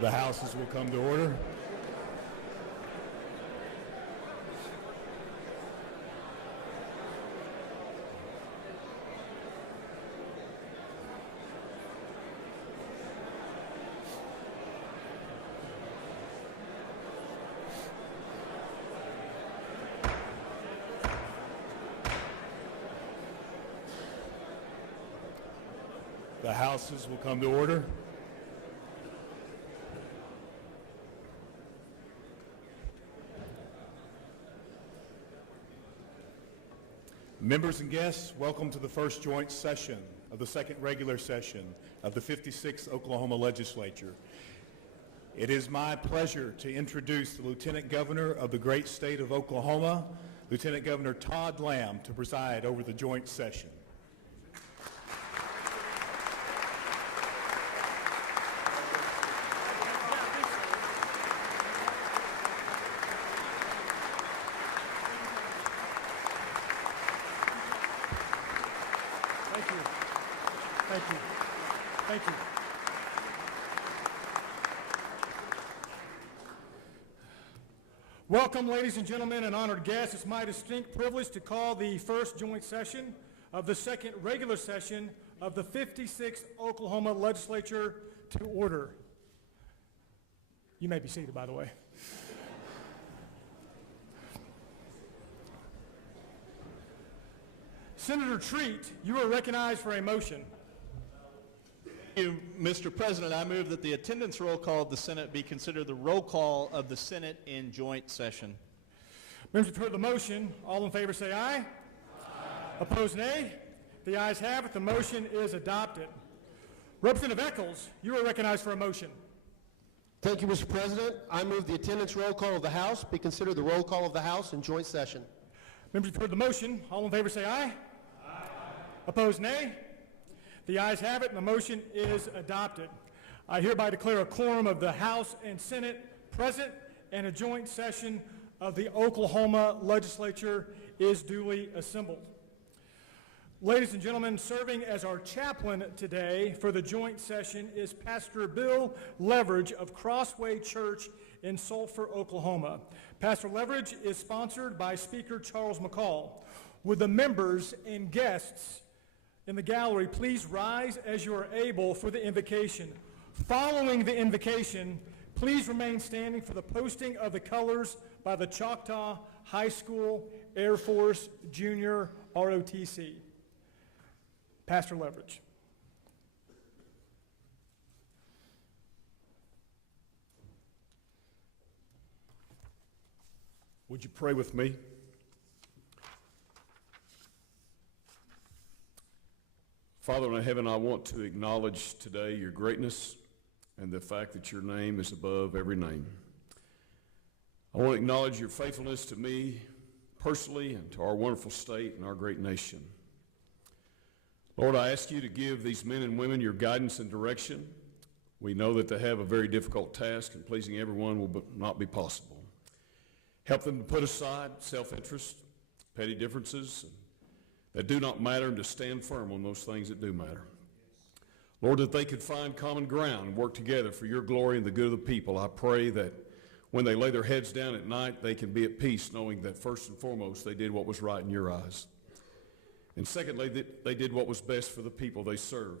The houses will come to order. The houses will come to order. Members and guests, welcome to the first joint session of the second regular session of the 56th Oklahoma Legislature. It is my pleasure to introduce the Lieutenant Governor of the great state of Oklahoma, Lieutenant Governor Todd Lamb, to preside over the joint session. Thank you. Welcome, ladies and gentlemen, and honored guests. It's my distinct privilege to call the first joint session of the second regular session of the 56th Oklahoma Legislature to order. You may be seated, by the way. Senator Treat, you are recognized for a motion. Thank you, Mr. President. I move that the attendance roll call of the Senate be considered the roll call of the Senate in joint session. Members who've heard the motion, all in favor say aye. Aye. Opposed, nay. The ayes have it. The motion is adopted. Representative Eccles, you are recognized for a motion. Thank you, Mr. President. I move the attendance roll call of the House be considered the roll call of the House in joint session. Members who've heard the motion, all in favor say aye. Aye. Opposed, nay. The ayes have it, and the motion is adopted. I hereby declare a quorum of the House and Senate present, and a joint session of the Oklahoma Legislature is duly assembled. Ladies and gentlemen, serving as our chaplain today for the joint session is Pastor Bill Leverage of Crossway Church in Sulphur, Oklahoma. Pastor Leverage is sponsored by Speaker Charles McCall. Would the members and guests in the gallery please rise as you are able for the invocation? Following the invocation, please remain standing for the posting of the colors by the Choctaw High School Air Force Junior ROTC. Pastor Leverage. Would you pray with me? Father in heaven, I want to acknowledge today your greatness and the fact that your name is above every name. I want to acknowledge your faithfulness to me personally and to our wonderful state and our great nation. Lord, I ask you to give these men and women your guidance and direction. We know that they have a very difficult task, and pleasing everyone will not be possible. Help them to put aside self-interest, petty differences that do not matter, and to stand firm on those things that do matter. Lord, that they could find common ground and work together for your glory and the good of the people. I pray that when they lay their heads down at night, they can be at peace, knowing that first and foremost, they did what was right in your eyes. And secondly, that they did what was best for the people they serve.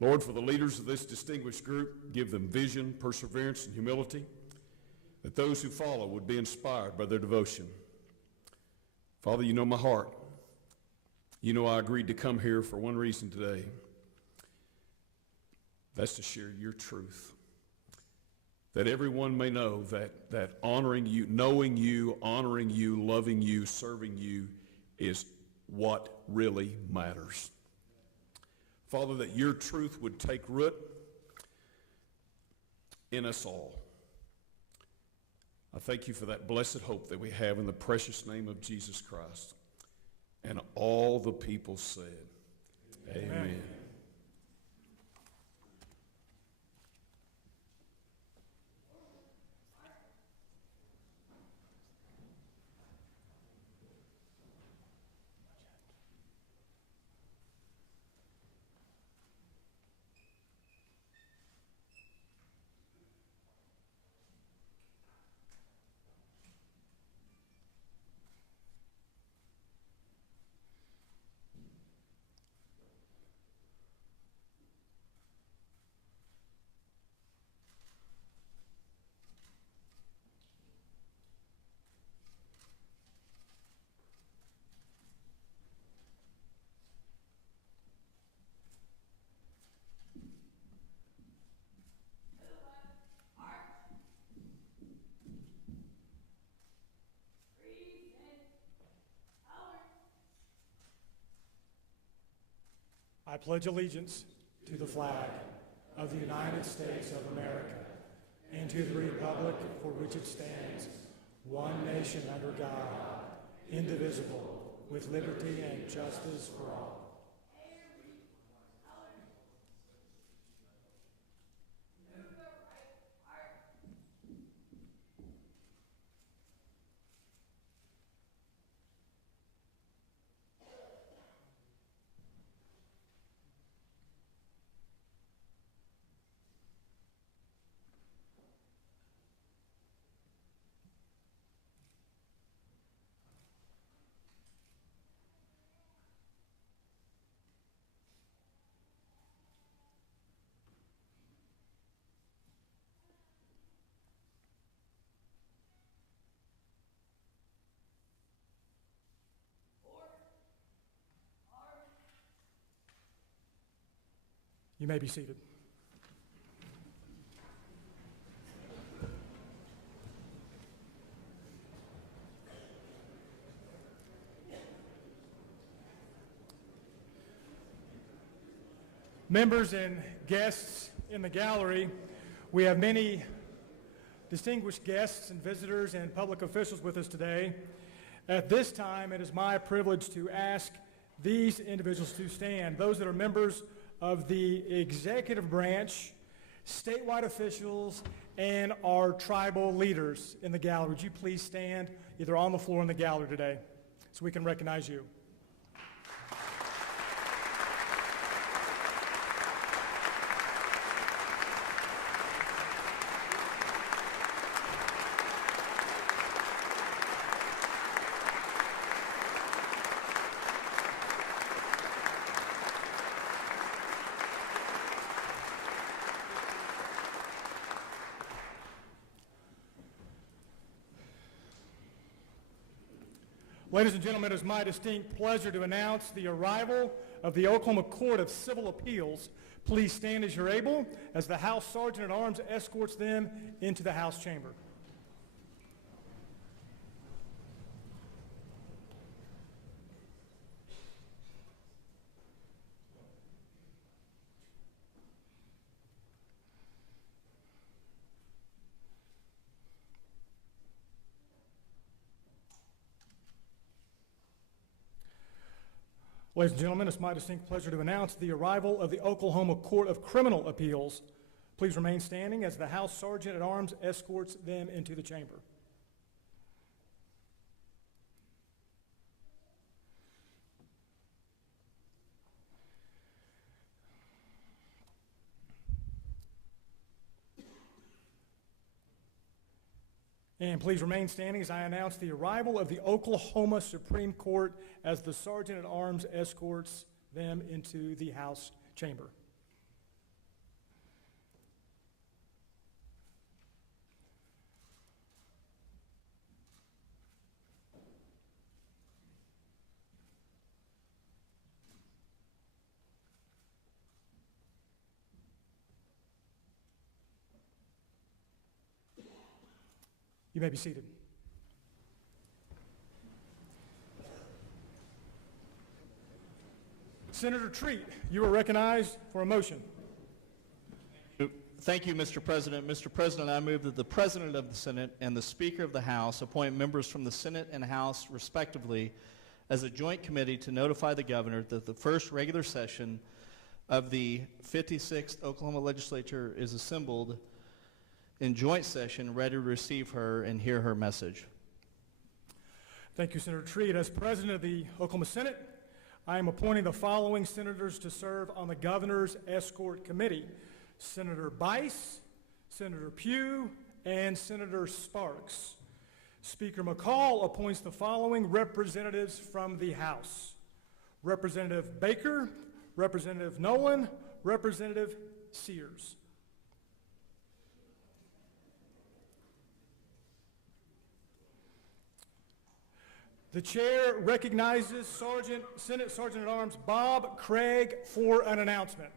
Lord, for the leaders of this distinguished group, give them vision, perseverance, and humility, that those who follow would be inspired by their devotion. Father, you know my heart. You know I agreed to come here for one reason today. That's to share your truth. That everyone may know that honoring you, knowing you, honoring you, loving you, serving you is what really matters. Father, that your truth would take root in us all. I thank you for that blessed hope that we have in the precious name of Jesus Christ. And all the people said, Amen. Amen. I pledge allegiance to the flag of the United States of America and to the republic for which it stands, one nation under God, indivisible, with liberty and justice for all. You may be seated. Members and guests in the gallery, we have many distinguished guests and visitors and public officials with us today. At this time, it is my privilege to ask these individuals to stand, those that are members of the executive branch, statewide officials, and our tribal leaders in the gallery. Would you please stand either on the floor or in the gallery today so we can recognize you? Ladies and gentlemen, it is my distinct pleasure to announce the arrival of the Oklahoma Court of Civil Appeals. Please stand as you're able as the House Sergeant at Arms escorts them into the House chamber. Ladies and gentlemen, it's my distinct pleasure to announce the arrival of the Oklahoma Court of Criminal Appeals. Please remain standing as the House Sergeant at Arms escorts them into the chamber. And please remain standing as I announce the arrival of the Oklahoma Supreme Court as the Sergeant at Arms escorts them into the House chamber. You may be seated. Senator Treat, you are recognized for a motion. Thank you, Mr. President. Mr. President, I move that the President of the Senate and the Speaker of the House appoint members from the Senate and House, respectively, as a joint committee to notify the governor that the first regular session of the 56th Oklahoma Legislature is assembled in joint session, ready to receive her and hear her message. Thank you, Senator Treat. As President of the Oklahoma Senate, I am appointing the following senators to serve on the Governor's Escort Committee: Senator Bice, Senator Pugh, and Senator Sparks. Speaker McCall appoints the following representatives from the House: Representative Baker, Representative Nolan, Representative Sears. The chair recognizes Senate Sergeant at Arms Bob Craig for an announcement.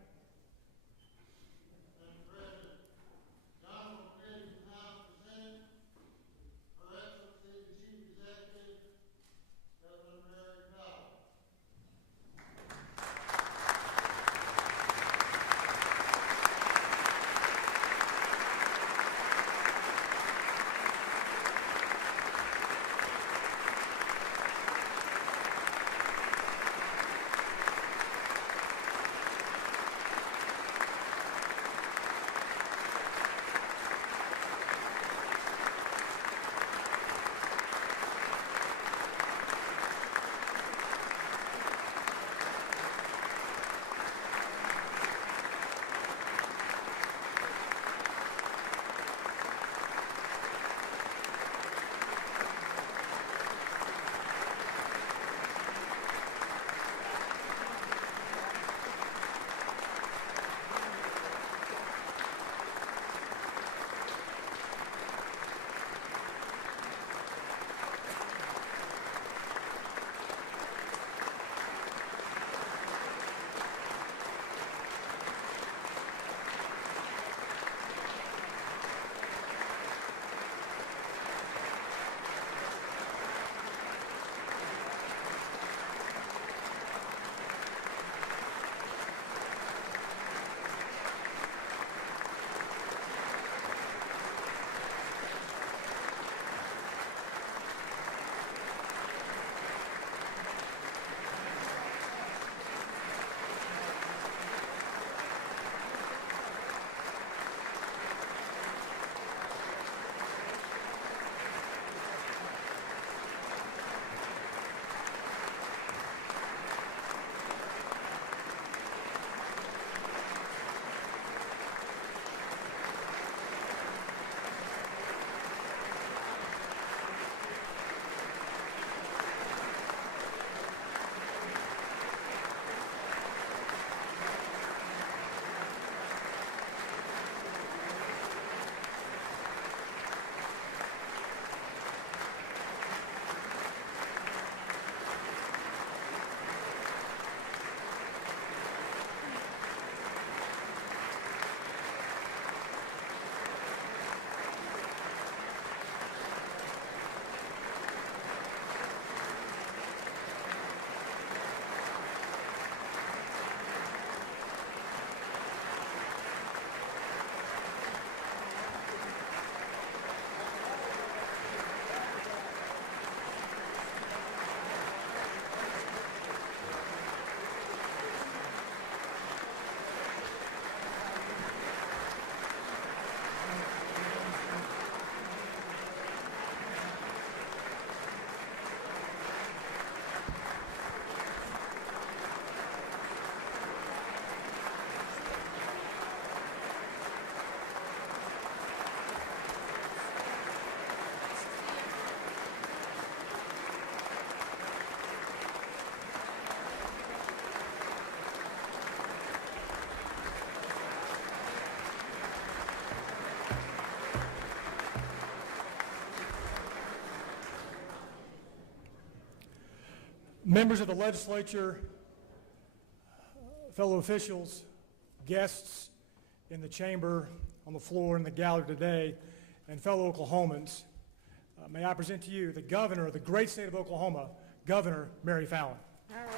members of the legislature, fellow officials, guests in the chamber, on the floor, in the gallery today, and fellow Oklahomans, may I present to you the governor of the great state of Oklahoma, Governor Mary Fallin. All right.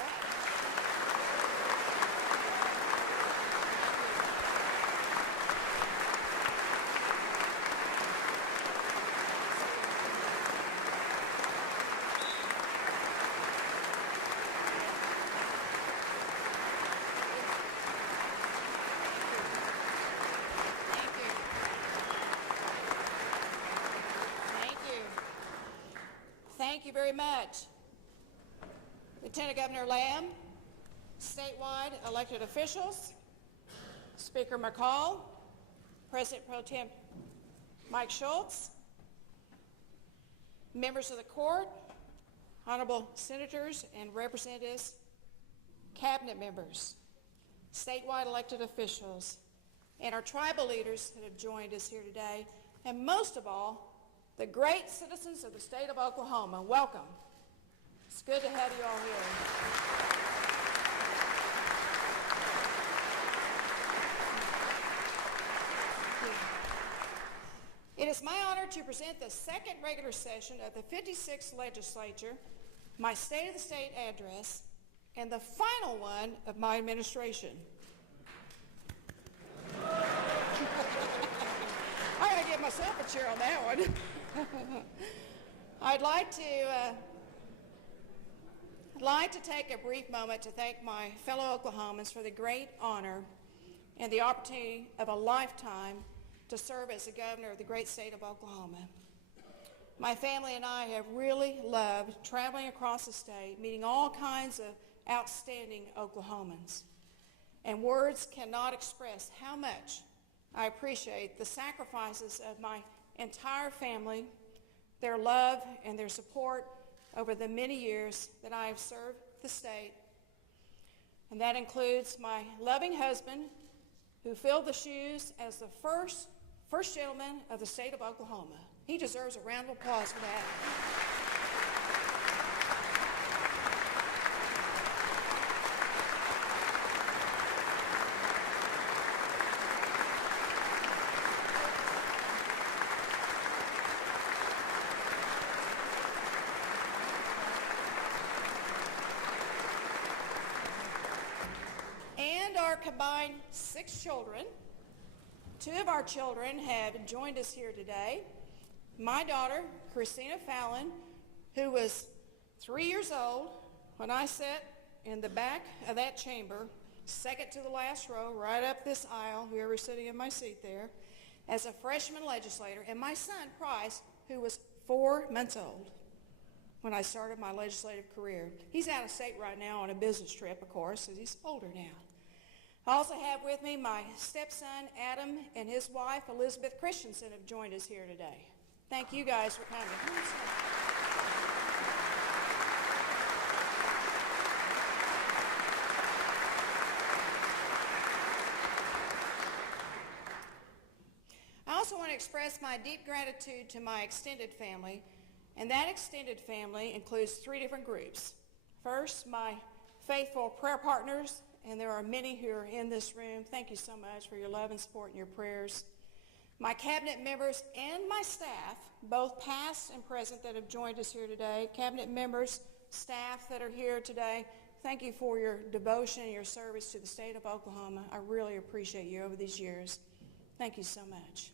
Thank you very much. Lieutenant Governor Lamb, statewide elected officials, Speaker McCall, President Pro Tem Mike Schultz, members of the court, honorable senators and representatives, cabinet members, statewide elected officials, and our tribal leaders that have joined us here today, and most of all, the great citizens of the state of Oklahoma. Welcome. It's good to have you all here. It is my honor to present the second regular session of the 56th legislature, my State of the State address, and the final one of my administration. I gotta give myself a cheer on that one. I'd like to take a brief moment to thank my fellow Oklahomans for the great honor and the opportunity of a lifetime to serve as the governor of the great state of Oklahoma. My family and I have really loved traveling across the state, meeting all kinds of outstanding Oklahomans. And words cannot express how much I appreciate the sacrifices of my entire family, their love and their support over the many years that I have served the state. And that includes my loving husband, who filled the shoes as the first gentleman of the state of Oklahoma. He deserves a round of applause for that. Combined 6 children. 2 of our children have joined us here today. My daughter, Christina Fallin, who was 3 years old when I sat in the back of that chamber, second to the last row, right up this aisle, whoever's sitting in my seat there, as a freshman legislator, and my son, Price, who was 4 months old when I started my legislative career. He's out of state right now on a business trip, of course, because he's older now. I also have with me my stepson, Adam, and his wife, Elizabeth Christensen, have joined us here today. Thank you guys for coming. I also want to express my deep gratitude to my extended family, and that extended family includes 3 different groups. First, my faithful prayer partners, and there are many who are in this room. Thank you so much for your love and support and your prayers. My cabinet members and my staff, both past and present, that have joined us here today. Cabinet members, staff that are here today, thank you for your devotion and your service to the state of Oklahoma. I really appreciate you over these years. Thank you so much.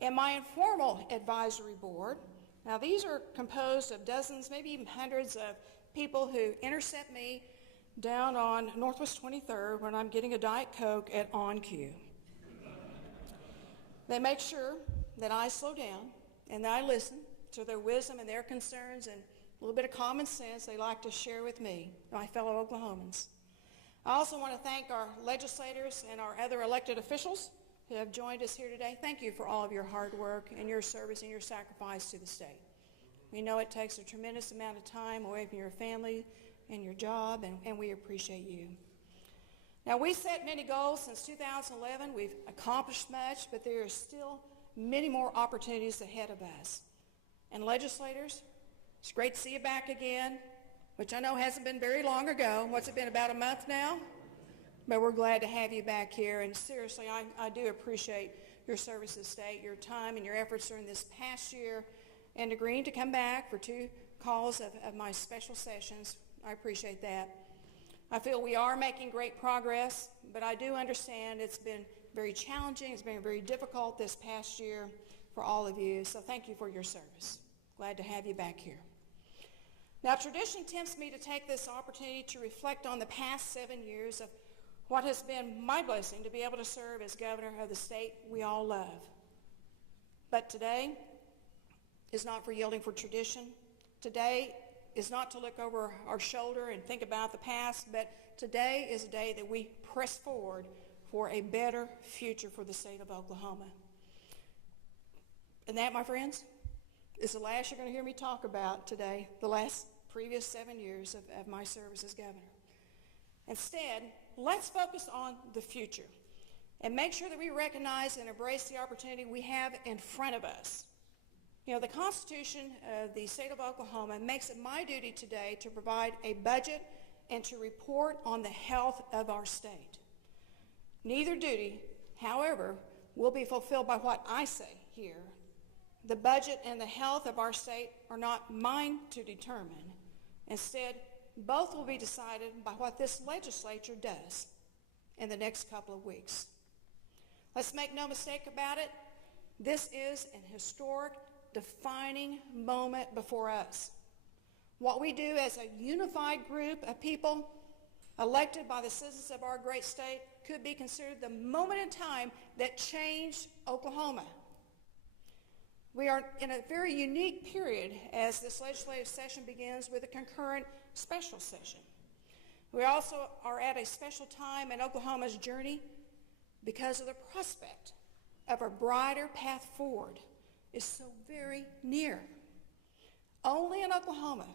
And my informal advisory board, now these are composed of dozens, maybe even hundreds of people who intercept me down on Northwest 23rd when I'm getting a Diet Coke at On Cue. They make sure that I slow down and that I listen to their wisdom and their concerns and a little bit of common sense they like to share with me, my fellow Oklahomans. I also want to thank our legislators and our other elected officials who have joined us here today. Thank you for all of your hard work and your service and your sacrifice to the state. We know it takes a tremendous amount of time away from your family and your job, and we appreciate you. Now, we set many goals since 2011. We've accomplished much, but there are still many more opportunities ahead of us. And legislators, it's great to see you back again. which I know hasn't been very long ago. What's it been, about a month now? But we're glad to have you back here, and seriously, I do appreciate your service to the state, your time and your efforts during this past year, and agreeing to come back for 2 calls of my special sessions. I appreciate that. I feel we are making great progress, but I do understand it's been very challenging, it's been very difficult this past year for all of you, so thank you for your service. Glad to have you back here. Now, tradition tempts me to take this opportunity to reflect on the past 7 years of what has been my blessing to be able to serve as governor of the state we all love. But today is not for yielding for tradition. Today is not to look over our shoulder and think about the past, but today is a day that we press forward for a better future for the state of Oklahoma. And that, my friends, is the last you're going to hear me talk about today, the previous 7 years of my service as governor. Instead, let's focus on the future and make sure that we recognize and embrace the opportunity we have in front of us. You know, the Constitution of the state of Oklahoma makes it my duty today to provide a budget and to report on the health of our state. Neither duty, however, will be fulfilled by what I say here. The budget and the health of our state are not mine to determine. Instead, both will be decided by what this legislature does in the next couple of weeks. Let's make no mistake about it. This is an historic, defining moment before us. What we do as a unified group of people elected by the citizens of our great state could be considered the moment in time that changed Oklahoma. We are in a very unique period as this legislative session begins with a concurrent special session. We also are at a special time in Oklahoma's journey because of the prospect of a brighter path forward is so very near. Only in Oklahoma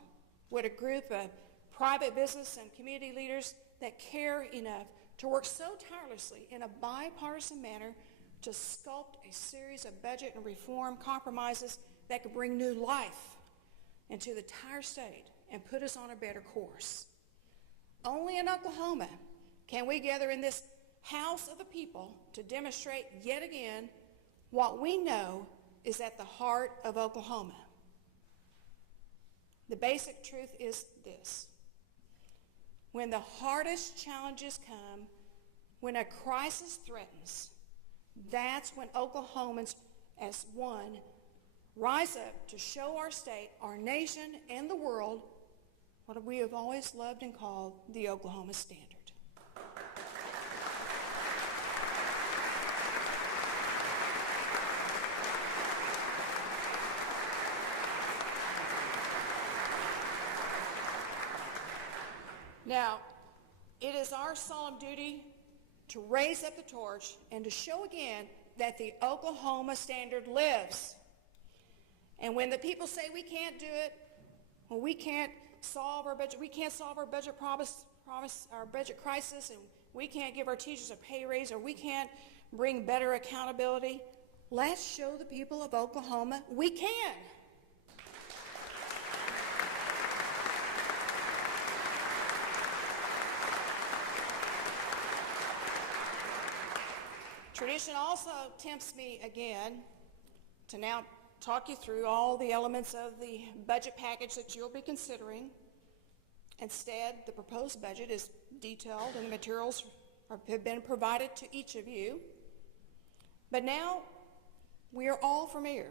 would a group of private business and community leaders that care enough to work so tirelessly in a bipartisan manner to sculpt a series of budget and reform compromises that could bring new life into the entire state and put us on a better course. Only in Oklahoma can we gather in this house of the people to demonstrate yet again what we know is at the heart of Oklahoma. The basic truth is this: when the hardest challenges come, when a crisis threatens, that's when Oklahomans as one rise up to show our state, our nation, and the world what we have always loved and called the Oklahoma Standard. Now, it is our solemn duty to raise up the torch and to show again that the Oklahoma Standard lives. And when the people say we can't do it, when we can't solve our budget, our budget crisis, and we can't give our teachers a pay raise, or we can't bring better accountability, let's show the people of Oklahoma we can. Tradition also tempts me again to now talk you through all the elements of the budget package that you'll be considering. Instead, the proposed budget is detailed and the materials have been provided to each of you. But now we are all familiar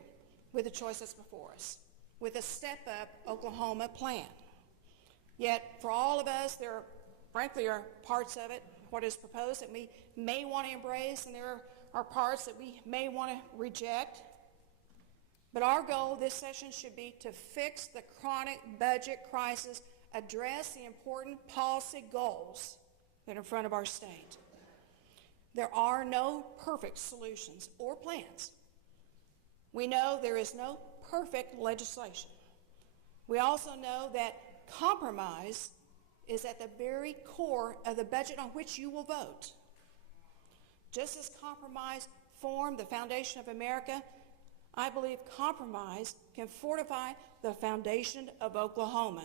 with the choice that's before us, with a Step Up Oklahoma plan. Yet for all of us, there frankly are parts of it, what is proposed, that we may want to embrace, and there are parts that we may want to reject. But our goal this session should be to fix the chronic budget crisis, address the important policy goals that are in front of our state. There are no perfect solutions or plans. We know there is no perfect legislation. We also know that compromise is at the very core of the budget on which you will vote. Just as compromise formed the foundation of America, I believe compromise can fortify the foundation of Oklahoma.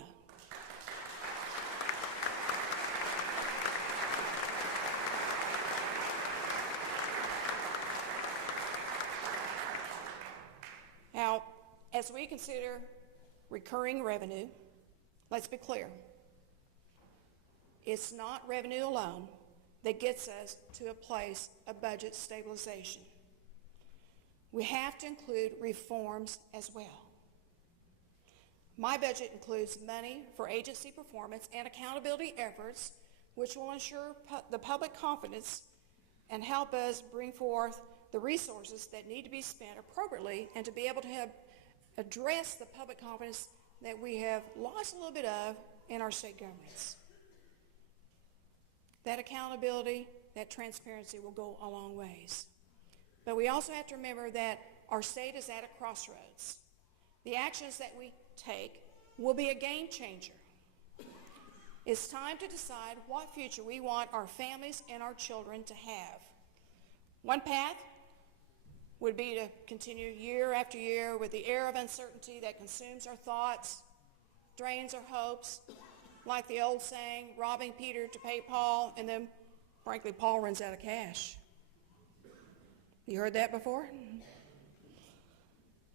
Now, as we consider recurring revenue, let's be clear. It's not revenue alone that gets us to a place of budget stabilization. We have to include reforms as well. My budget includes money for agency performance and accountability efforts, which will ensure the public confidence and help us bring forth the resources that need to be spent appropriately and to be able to address the public confidence that we have lost a little bit of in our state governments. That accountability, that transparency will go a long ways. But we also have to remember that our state is at a crossroads. The actions that we take will be a game changer. It's time to decide what future we want our families and our children to have. One path would be to continue year after year with the air of uncertainty that consumes our thoughts, drains our hopes, like the old saying, robbing Peter to pay Paul, and then, frankly, Paul runs out of cash. You heard that before?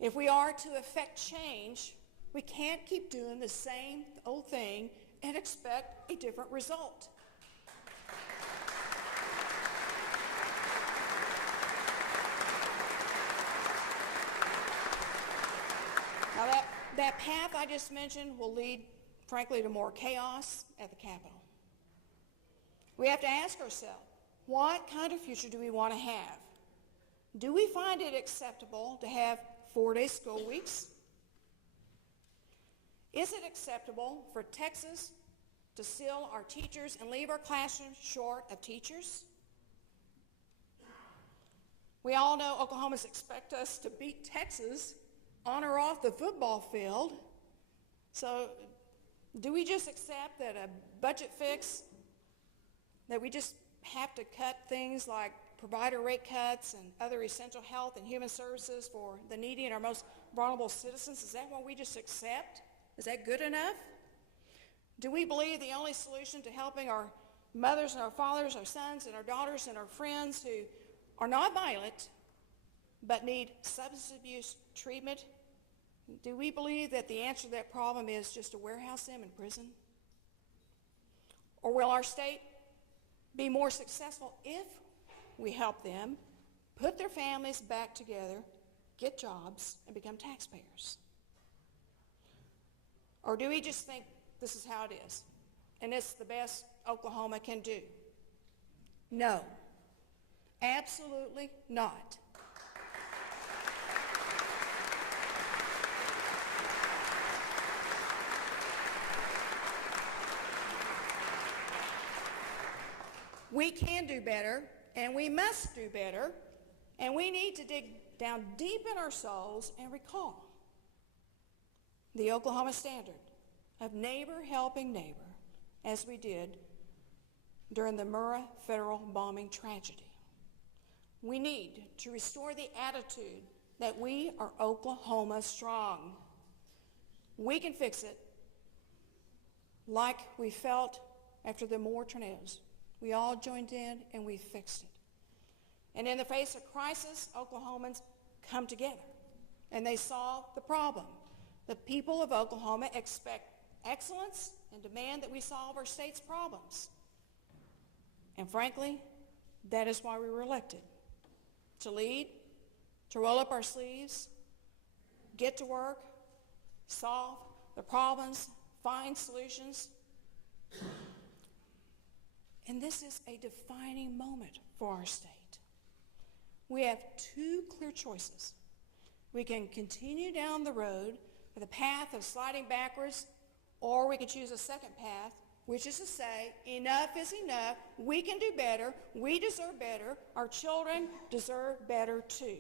If we are to effect change, we can't keep doing the same old thing and expect a different result. Now that path I just mentioned will lead, frankly, to more chaos at the Capitol. We have to ask ourselves, what kind of future do we want to have? Do we find it acceptable to have 4-day school weeks? Is it acceptable for Texas to steal our teachers and leave our classrooms short of teachers? We all know Oklahomans expect us to beat Texas on or off the football field. So do we just accept that a budget fix, that we just have to cut things like provider rate cuts and other essential health and human services for the needy and our most vulnerable citizens? Is that what we just accept? Is that good enough? Do we believe the only solution to helping our mothers and our fathers, our sons and our daughters and our friends who are not violent but need substance abuse treatment, do we believe that the answer to that problem is just to warehouse them in prison? Or will our state be more successful if we help them put their families back together, get jobs, and become taxpayers? Or do we just think this is how it is, and it's the best Oklahoma can do? No, absolutely not. We can do better, and we must do better, and we need to dig down deep in our souls and recall the Oklahoma standard of neighbor helping neighbor, as we did during the Murrah federal bombing tragedy. We need to restore the attitude that we are Oklahoma strong. We can fix it like we felt after the Moore tornadoes. We all joined in and we fixed it. And in the face of crisis, Oklahomans come together and they solve the problem. The people of Oklahoma expect excellence and demand that we solve our state's problems. And frankly, that is why we were elected. To lead, to roll up our sleeves, get to work, solve the problems, find solutions. And this is a defining moment for our state. We have two clear choices. We can continue down the road with a path of sliding backwards, or we can choose a second path, which is to say, enough is enough, we can do better, we deserve better, our children deserve better too.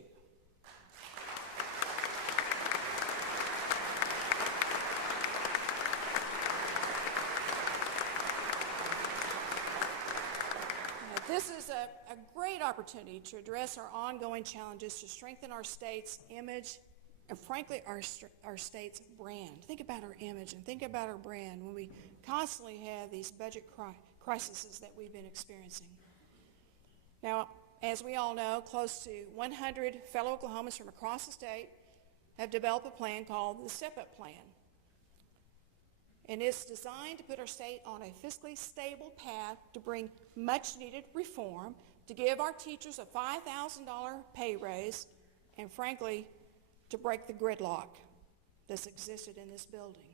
This is a great opportunity to address our ongoing challenges to strengthen our state's image and, frankly, our state's brand. Think about our image and think about our brand when we constantly have these budget crises that we've been experiencing. Now, as we all know, close to 100 fellow Oklahomans from across the state have developed a plan called the Step Up Plan. And it's designed to put our state on a fiscally stable path to bring much-needed reform, to give our teachers a $5,000 pay raise, and frankly, to break the gridlock that's existed in this building.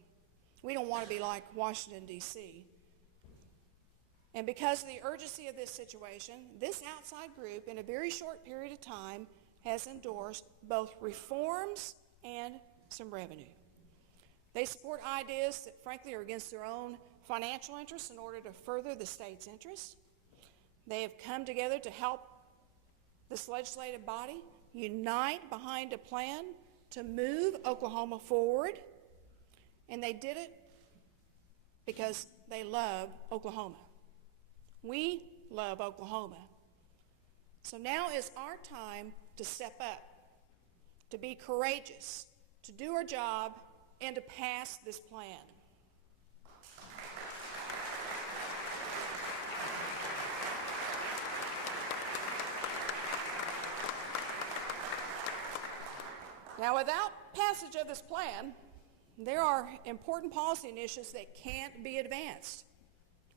We don't want to be like Washington, D.C. And because of the urgency of this situation, this outside group, in a very short period of time, has endorsed both reforms and some revenue. They support ideas that, frankly, are against their own financial interests in order to further the state's interests. They have come together to help this legislative body unite behind a plan to move Oklahoma forward, and they did it because they love Oklahoma. We love Oklahoma. So now is our time to step up, to be courageous, to do our job, and to pass this plan. Now, without passage of this plan, there are important policy initiatives that can't be advanced.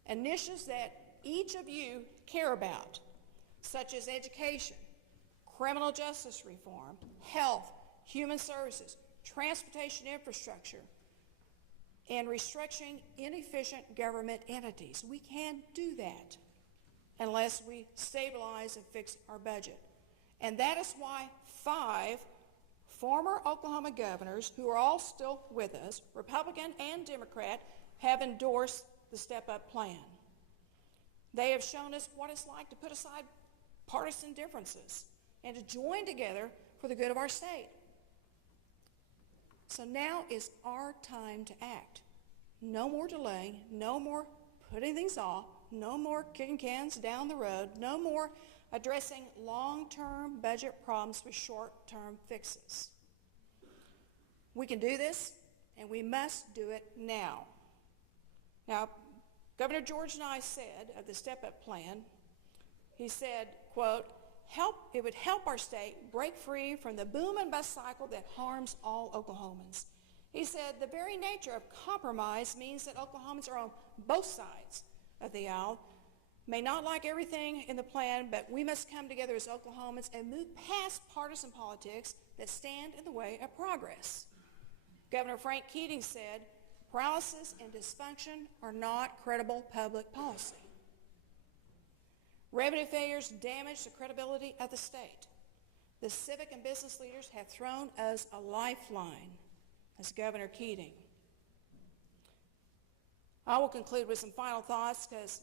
Initiatives that each of you care about, such as education, criminal justice reform, health, human services, transportation infrastructure, and restructuring inefficient government entities. We can't do that unless we stabilize and fix our budget. And that is why 5 former Oklahoma governors, who are all still with us, Republican and Democrat, have endorsed the Step Up Plan. They have shown us what it's like to put aside partisan differences and to join together for the good of our state. So now is our time to act. No more delay, no more putting things off, no more kicking cans down the road, no more addressing long-term budget problems with short-term fixes. We can do this, and we must do it now. Now, Governor George and I said of the Step Up Plan, he said, quote, it would help our state break free from the boom and bust cycle that harms all Oklahomans. He said the very nature of compromise means that Oklahomans are on both sides of the aisle, may not like everything in the plan, but we must come together as Oklahomans and move past partisan politics that stand in the way of progress. Governor Frank Keating said, paralysis and dysfunction are not credible public policy. Revenue failures damage the credibility of the state. The civic and business leaders have thrown us a lifeline, as Governor Keating. I will conclude with some final thoughts because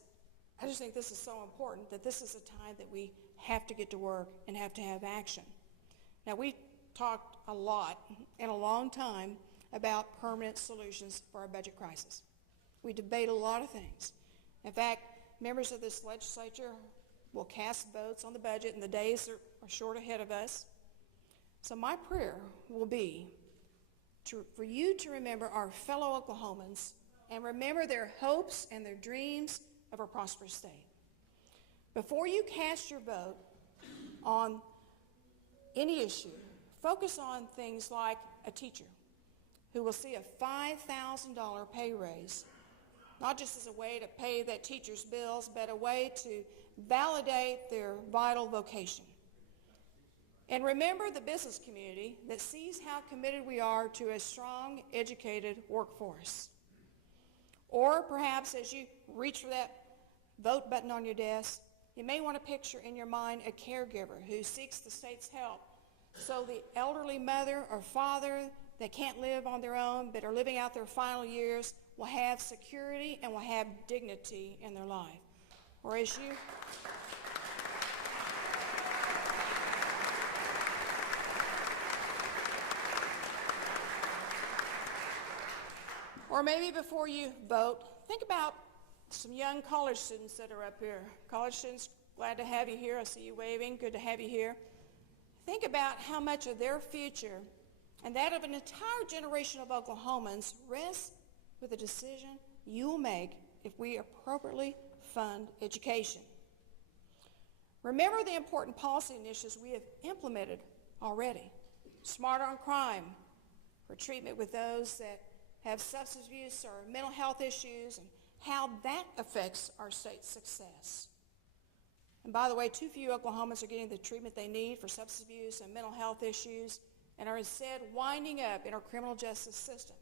I just think this is so important that this is a time that we have to get to work and have to have action. Now, we talked a lot and a long time about permanent solutions for our budget crisis. We debate a lot of things. In fact, members of this legislature will cast votes on the budget, and the days are short ahead of us. So my prayer will be for you to remember our fellow Oklahomans and remember their hopes and their dreams of a prosperous state. Before you cast your vote on any issue, focus on things like a teacher who will see a $5,000 pay raise, not just as a way to pay that teacher's bills, but a way to validate their vital vocation. And remember the business community that sees how committed we are to a strong, educated workforce. Or perhaps as you reach for that vote button on your desk, you may want to picture in your mind a caregiver who seeks the state's help so the elderly mother or father that can't live on their own but are living out their final years will have security and will have dignity in their life. Or as you... Or maybe before you vote, think about some young college students that are up here. College students, glad to have you here. I see you waving. Good to have you here. Think about how much of their future and that of an entire generation of Oklahomans rests with the decision you will make if we appropriately fund education. Remember the important policy initiatives we have implemented already. Smarter on Crime, for treatment with those that have substance abuse or mental health issues and how that affects our state's success. And by the way, too few Oklahomans are getting the treatment they need for substance abuse and mental health issues and are instead winding up in our criminal justice system.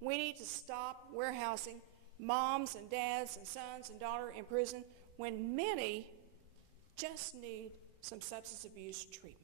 We need to stop warehousing moms and dads and sons and daughters in prison when many just need some substance abuse treatment.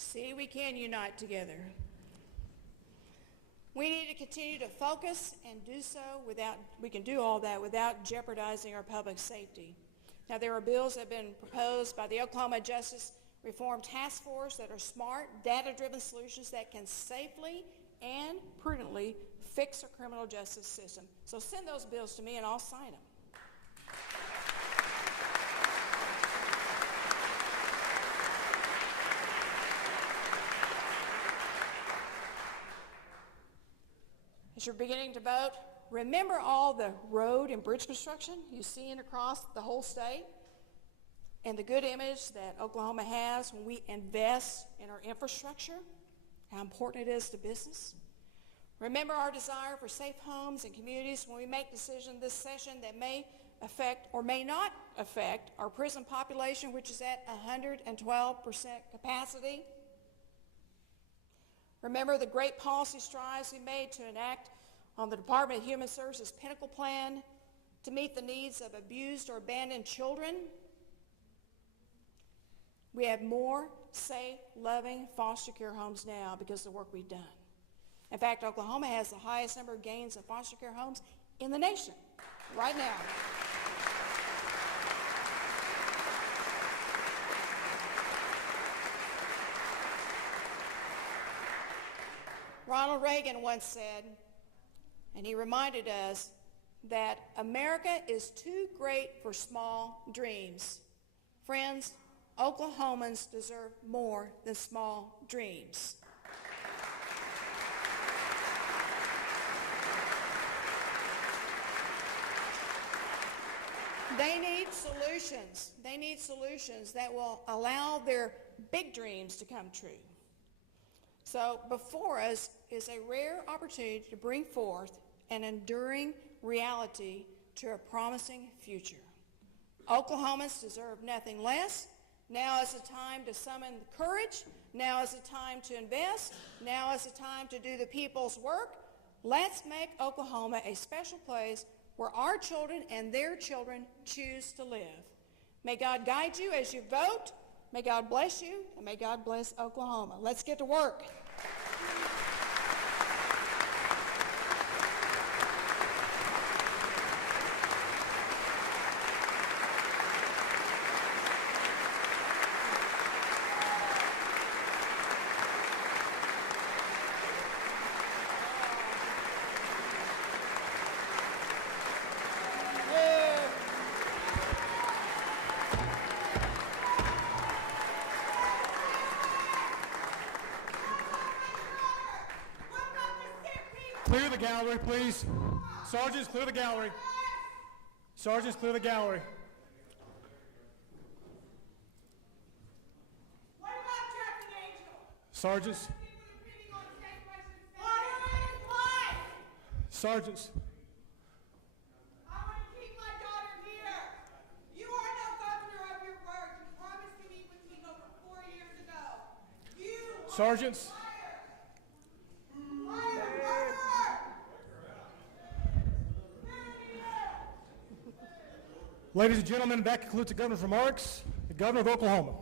See, we can unite together. We need to continue to focus and do so we can do all that without jeopardizing our public safety. Now, there are bills that have been proposed by the Oklahoma Justice Reform Task Force that are smart, data-driven solutions that can safely and prudently fix our criminal justice system. So send those bills to me and I'll sign them. As you're beginning to vote, remember all the road and bridge construction you see across the whole state and the good image that Oklahoma has when we invest in our infrastructure, how important it is to business. Remember our desire for safe homes and communities when we make decisions this session that may affect or may not affect our prison population, which is at 112% capacity. Remember the great policy strides we made to enact on the Department of Human Services Pinnacle Plan to meet the needs of abused or abandoned children. We have more safe, loving foster care homes now because of the work we've done. In fact, Oklahoma has the highest number of gains in foster care homes in the nation right now. Ronald Reagan once said, and he reminded us, that America is too great for small dreams. Friends, Oklahomans deserve more than small dreams. They need solutions. They need solutions that will allow their big dreams to come true. So before us is a rare opportunity to bring forth an enduring reality to a promising future. Oklahomans deserve nothing less. Now is the time to summon courage. Now is the time to invest. Now is the time to do the people's work. Let's make Oklahoma a special place where our children and their children choose to live. May God guide you as you vote. May God bless you, and may God bless Oklahoma. Let's get to work. Clear the gallery, please. Sergeants, clear the gallery. Sergeants, clear the gallery. What about Traffic Angel? Sergeants. Sergeants. I want to keep my daughter here. You are no governor of your word. You promised to meet with me over 4 years ago. You Sergeants. Ladies and gentlemen, that concludes the governor's remarks. The governor of Oklahoma.